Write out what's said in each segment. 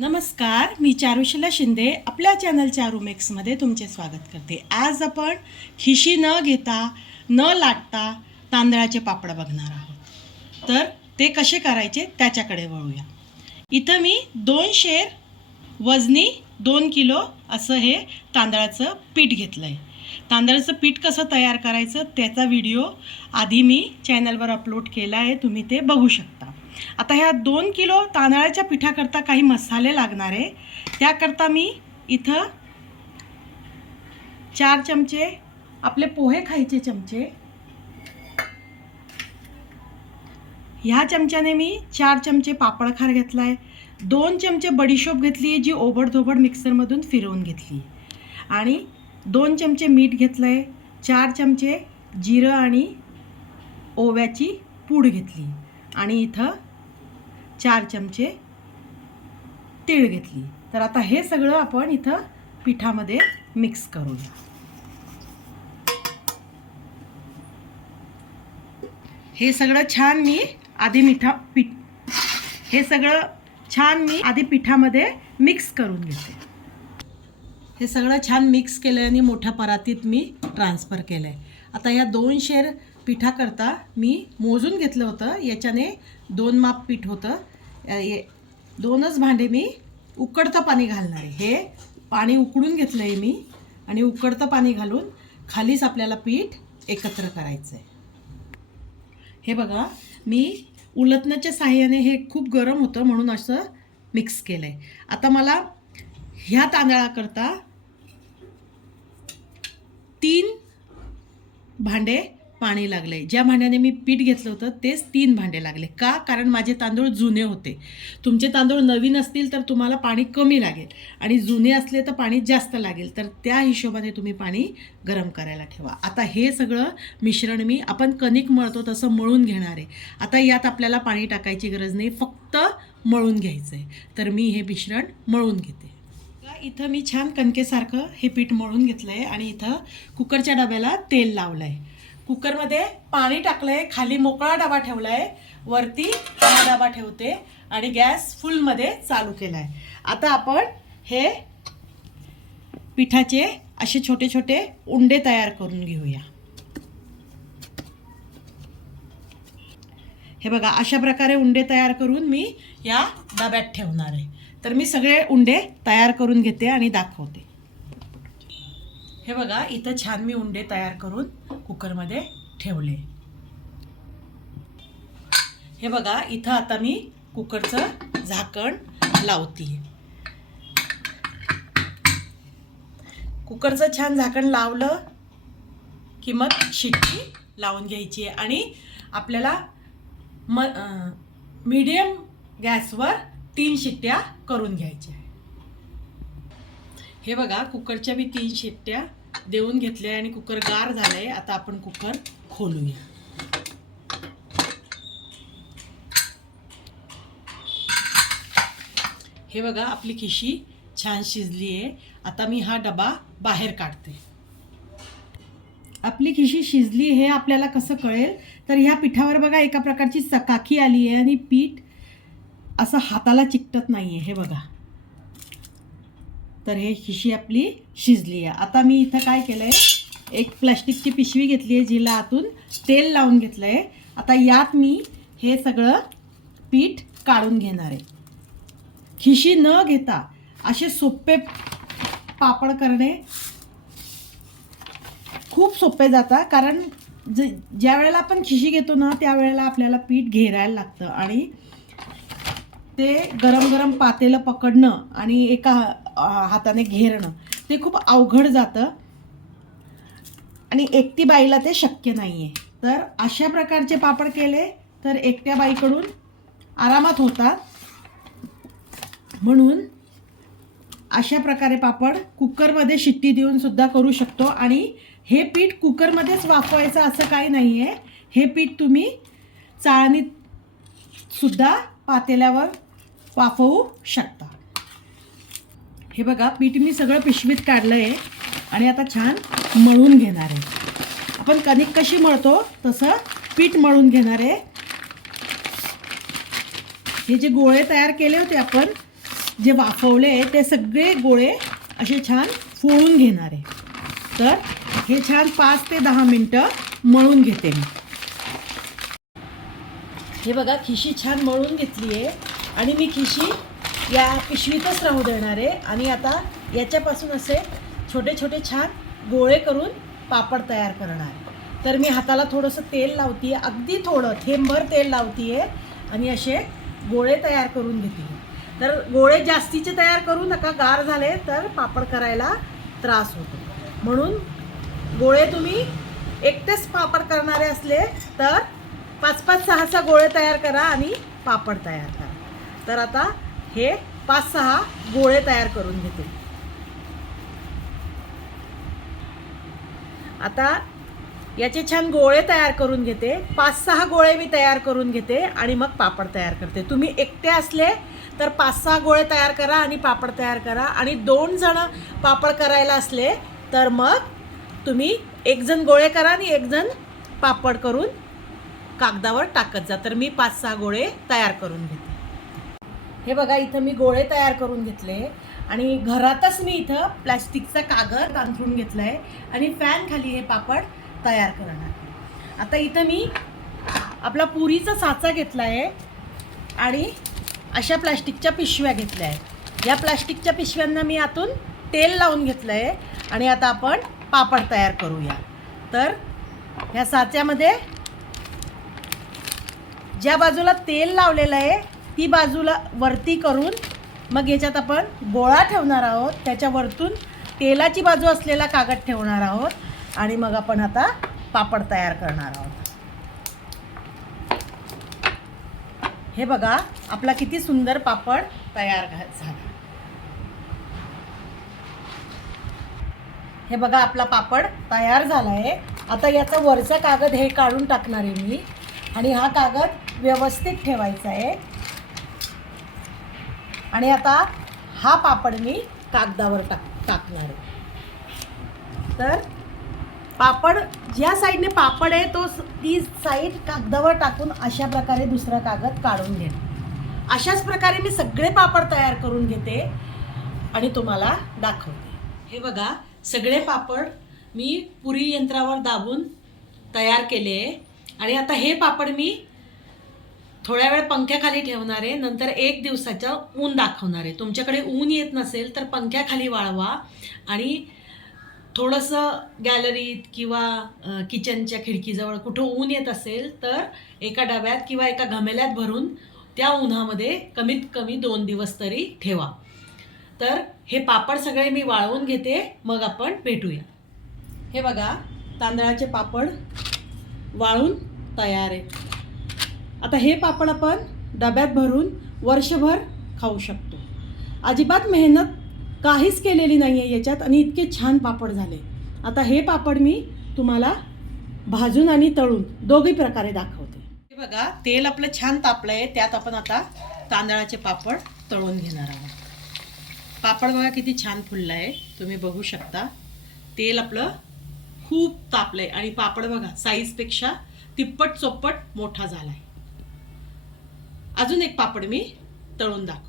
नमस्कार मी चारुशिला शिंदे आपल्या चॅनल चारू तुमचे स्वागत करते. आज आपण खिशी न घेता न लाटता तांदळाचे पापड बघणार आहोत. तर ते कसे करायचे त्याच्याकडे वळूया. इथं मी दोन शेर वजनी दोन किलो असं हे तांदळाचं पीठ घेतलं आहे तांदळाचं पीठ कसं तयार करायचं त्याचा व्हिडिओ आधी मी चॅनलवर अपलोड केला आहे तुम्ही ते बघू शकता. आता ह्या दोन किलो तांदळाच्या पिठाकरता काही मसाले लागणार आहे. त्याकरता मी इथं चार चमचे आपले पोहे खायचे चमचे. ह्या चमच्याने मी चार चमचे पापड खार घेतला आहे दोन चमचे बडीशोप घेतली आहे जी ओबडधोबड मिक्सरमधून फिरवून घेतली आणि दोन चमचे मीठ घेतलं आहे चार चमचे जिरं आणि ओव्याची पूड घेतली. आणि इथं चार चमचे तीळ घेतली. तर आता हे सगळं आपण इथं पिठामध्ये मिक्स करूया. हे सगळं छान मी आधी मिठा पीठ हे सगळं छान मी आधी पिठामध्ये मिक्स करून घेते. हे सगळं छान मिक्स केलं आणि मोठ्या परातीत मी ट्रान्सफर केलं आहे आता या दोन शेर पिठाकरता मी मोजून घेतलं होतं. याच्याने दोन माप पीठ होतं. ये- दोनच भांडे मी उकडतं पाणी घालणार आहे. हे पाणी उकडून घेतलं आहे मी आणि उकडतं पाणी घालून खालीच आपल्याला पीठ एकत्र करायचं आहे. हे बघा मी उलटण्याच्या साह्याने हे खूप गरम होतं म्हणून असं मिक्स केलं आहे आता मला ह्या तांदळाकरता तीन भांडे पाणी लागलं आहे ज्या भांड्याने मी पीठ घेतलं होतं तेच तीन भांडे लागले. का? कारण माझे तांदूळ जुने होते. तुमचे तांदूळ नवीन असतील तर तुम्हाला पाणी कमी लागेल. आणि जुने असले तर पाणी जास्त लागेल. तर त्या हिशोबाने तुम्ही पाणी गरम करायला ठेवा. आता हे सगळं मिश्रण मी आपण कणिक मळतो तसं मळून घेणार आहे. आता यात आपल्याला पाणी टाकायची गरज नाही. फक्त मळून घ्यायचं आहे तर मी हे मिश्रण मळून घेते. इथं मी छान कणकेसारखं हे पीठ मळून घेतलं आहे आणि इथं कुकरच्या डब्याला तेल लावलं आहे कुकरमध्ये पाणी टाकलं आहे खाली मोकळा डबा ठेवला आहे वरती हा डबा ठेवते आणि गॅस फुलमध्ये चालू केला आहे आता आपण हे पिठाचे असे छोटे छोटे उंडे तयार करून घेऊया. हे बघा अशा प्रकारे उंडे तयार करून मी या डब्यात ठेवणार आहे. तर मी सगळे उंडे तयार करून घेते आणि दाखवते. हे बघा इथं छान मी उंडे तयार करून कुकरमध्ये ठेवले. हे बघा इथं आता मी कुकरचं झाकण लावते. कुकरचं छान झाकण लावलं की मग शिट्टी लावून घ्यायची आहे. आणि आपल्याला म मीडियम गॅसवर तीन शिट्ट्या करून घ्यायच्या हे बघा कुकरच्या मी तीन शिट्ट्या देऊन घेतले आणि कुकर गार झालाय. आता आपण कुकर खोलूया. हे बघा आपली खिशी छान शिजली आहे आता मी हा डबा बाहेर काढते. आपली खिशी शिजली हे आपल्याला कसं कळेल? तर ह्या पिठावर बघा एका प्रकारची चकाकी आली आहे आणि पीठ असं हाताला चिकटत नाही आहे हे बघा. तर हे शिशी आपली शिजली आहे. आता मी इथं काय केलं आहे एक प्लॅस्टिकची पिशवी घेतली आहे जिला आतून तेल लावून घेतलं आहे आता यात मी हे सगळं पीठ काढून घेणार आहे. खिशी न घेता असे सोपे पापड करणे खूप सोपे जातात कारण ज ज्या वेळेला आपण खिशी घेतो ना त्यावेळेला आपल्याला पीठ घेरायला लागतं. आणि ते गरम गरम पातेलं पकडणं आणि एका हाताने घेरणं ते खूप अवघड जातं. आणि एकटी बाईला ते शक्य नाही आहे तर अशा प्रकारचे पापड केले तर एकट्या बाईकडून आरामात होतात. म्हणून अशा प्रकारे पापड कुकरमध्ये शिट्टी देऊन सुद्धा करू शकतो. आणि हे पीठ कुकरमध्येच वाफवायचं असं काही नाही आहे हे पीठ तुम्ही चाळणीत सुद्धा पातेल्यावर वाफवू शकता. हे बघा पीठ मी सगळं पिशवीत काढलं आहे आणि आता छान मळून घेणार आहे. आपण कणिक कशी मळतो तसं पीठ मळून घेणार आहे. हे जे गोळे तयार केले होते आपण जे वाफवले ते सगळे गोळे असे छान फोळून घेणार आहे. तर हे छान पाच ते दहा मिनटं मळून घेते मी. हे बघा खिशी छान मळून घेतली आहे आणि मी खिशी या पिशवीतच राहू देणार आहे. आणि आता याच्यापासून असे छोटे छोटे छान गोळे करून पापड तयार करणार तर मी हाताला थोडंसं तेल लावते अगदी थोडं थेंबभर तेल लावते आणि असे गोळे तयार करून घेते तर गोळे जास्तीचे तयार करू नका गार झाले तर पापड करायला त्रास होतो. म्हणून गोळे तुम्ही एकटेच पापड करणारे असले तर पाच पाच सहा सहा गोळे तयार करा आणि पापड तयार करा. तर आता हे पाच सहा गोळे तयार करून घेते. आता याचे छान गोळे तयार करून घेते. पाच सहा गोळे मी तयार करून घेते आणि मग पापड तयार करते. तुम्ही एकटे असले तर पाच सहा गोळे तयार करा आणि पापड तयार करा. आणि दोन जण पापड करायला असले तर मग तुम्ही एकजण गोळे करा आणि एकजण पापड करून कागदावर टाकत जा. तर मी पाच सहा गोळे तयार करून घेते. हे बघा इथं मी गोळे तयार करून घेतले आणि घरातच मी इथं प्लॅस्टिकचा कागद अंथरून घेतला आहे आणि फॅन खाली हे पापड तयार करणार आता इथं मी आपला पुरीचा साचा घेतला आहे आणि अशा प्लॅस्टिकच्या पिशव्या घेतल्या आहेत या प्लास्टिकच्या पिशव्यांना मी आतून तेल लावून घेतलं आहे आणि आता आपण पापड तयार करूया. तर ह्या साच्यामध्ये ज्या बाजूला तेल लावलेलं आहे ती बाजूला वरती करून मग याच्यात आपण गोळा ठेवणार आहोत. त्याच्यावरतून तेलाची बाजू असलेला कागद ठेवणार आहोत. आणि मग आपण आता पापड तयार करणार आहोत. हे बघा आपला किती सुंदर पापड तयार घा- झाला. हे बघा आपला पापड तयार झाला आहे आता याचा वरचा कागद हे काढून टाकणार आहे मी. आणि हा कागद व्यवस्थित ठेवायचा आहे. आणि आता हा पापड मी कागदावर टाक टाकणार आहे. तर पापड ज्या साईडने पापड आहे तो स- ती साईड कागदावर टाकून अशा प्रकारे दुसरा कागद काढून घेणे अशाच प्रकारे मी सगळे पापड तयार करून घेते आणि तुम्हाला दाखवते. हे बघा सगळे पापड मी पुरी यंत्रावर दाबून तयार केले आणि आता हे पापड मी थोड्या वेळ पंख्याखाली ठेवणार आहे नंतर एक दिवसाचं ऊन दाखवणार. आहे तुमच्याकडे ऊन येत नसेल तर पंख्याखाली वाळवा आणि थोडंसं गॅलरीत किंवा किचनच्या खिडकीजवळ कुठं ऊन येत असेल तर एका डब्यात किंवा एका घमेल्यात भरून त्या उन्हामध्ये कमीत कमी दोन दिवस तरी ठेवा. तर हे पापड सगळे मी वाळवून घेते. मग आपण भेटूया. हे बघा तांदळाचे पापड वाळून तयार आहे आता हे पापड आपण डब्यात भरून वर्षभर खाऊ शकतो. अजिबात मेहनत काहीच केलेली नाही आहे याच्यात आणि इतके छान पापड झाले. आता हे पापड मी तुम्हाला भाजून आणि तळून दोघी प्रकारे दाखवते. हे बघा तेल आपलं छान तापलं आहे त्यात आपण आता तांदळाचे पापड तळून घेणार आहोत. पापड बघा किती छान फुललं आहे तुम्ही बघू शकता. तेल आपलं खूप तापलं आहे आणि पापड बघा साईजपेक्षा तिप्पट चोप्पट मोठा झाला आहे अजून एक पापड मी तळून दाखवते.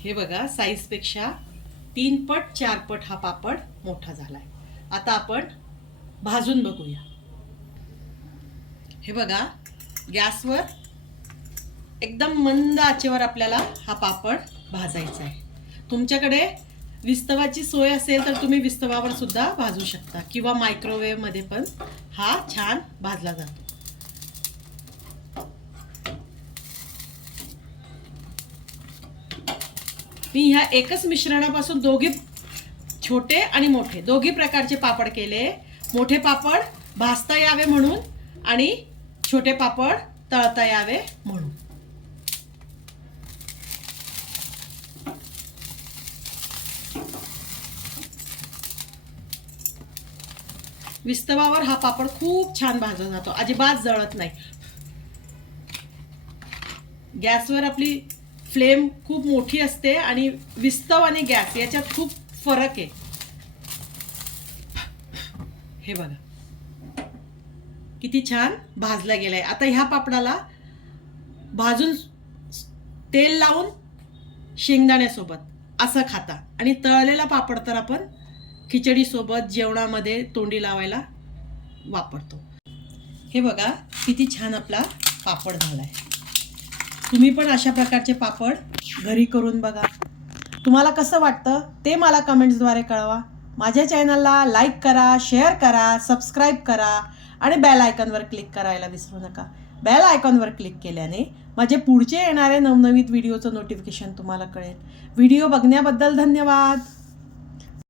हे बघा साईजपेक्षा तीन पट चार पट हा पापड मोठा झालाय. आता आपण भाजून बघूया. हे बघा गॅसवर एकदम मंद आचेवर आपल्याला हा पापड भाजायचा आहे. तुमच्याकडे विस्तवाची सोय असेल तर तुम्ही विस्तवावर सुद्धा भाजू शकता किंवा मायक्रोवेव्हमध्ये पण हा छान भाजला जातो. मी ह्या एकच मिश्रणापासून दोघे छोटे आणि मोठे दोघी प्रकारचे पापड केले. मोठे पापड भाजता यावे म्हणून आणि छोटे पापड तळता यावे म्हणून. विस्तवावर हा पापड खूप छान भाजला जातो. अजिबात जळत नाही. गॅसवर आपली फ्लेम खूप मोठी असते आणि विस्तव आणि गॅस याच्यात खूप फरक आहे. हे बघा. किती छान भाजला गेलाय. आता ह्या पापडाला भाजून तेल लावून शेंगदाण्यासोबत असं खाता. आणि तळलेला पापड तर आपण खिचडीसोबत जेवणामध्ये तोंडी लावायला वापरतो. हे बघा किती छान आपला पापड झाला आहे तुम्ही पण अशा प्रकारचे पापड घरी करून बघा. तुम्हाला कसं वाटतं ते मला कमेंट्सद्वारे कळवा. माझ्या चॅनलला लाईक करा शेअर करा सबस्क्राईब करा आणि बेल आयकॉनवर क्लिक करायला विसरू नका. बेल आयकॉनवर क्लिक केल्याने माझे पुढचे येणारे नवनवीन व्हिडिओचं नोटिफिकेशन तुम्हाला कळेल. व्हिडिओ बघण्याबद्दल धन्यवाद.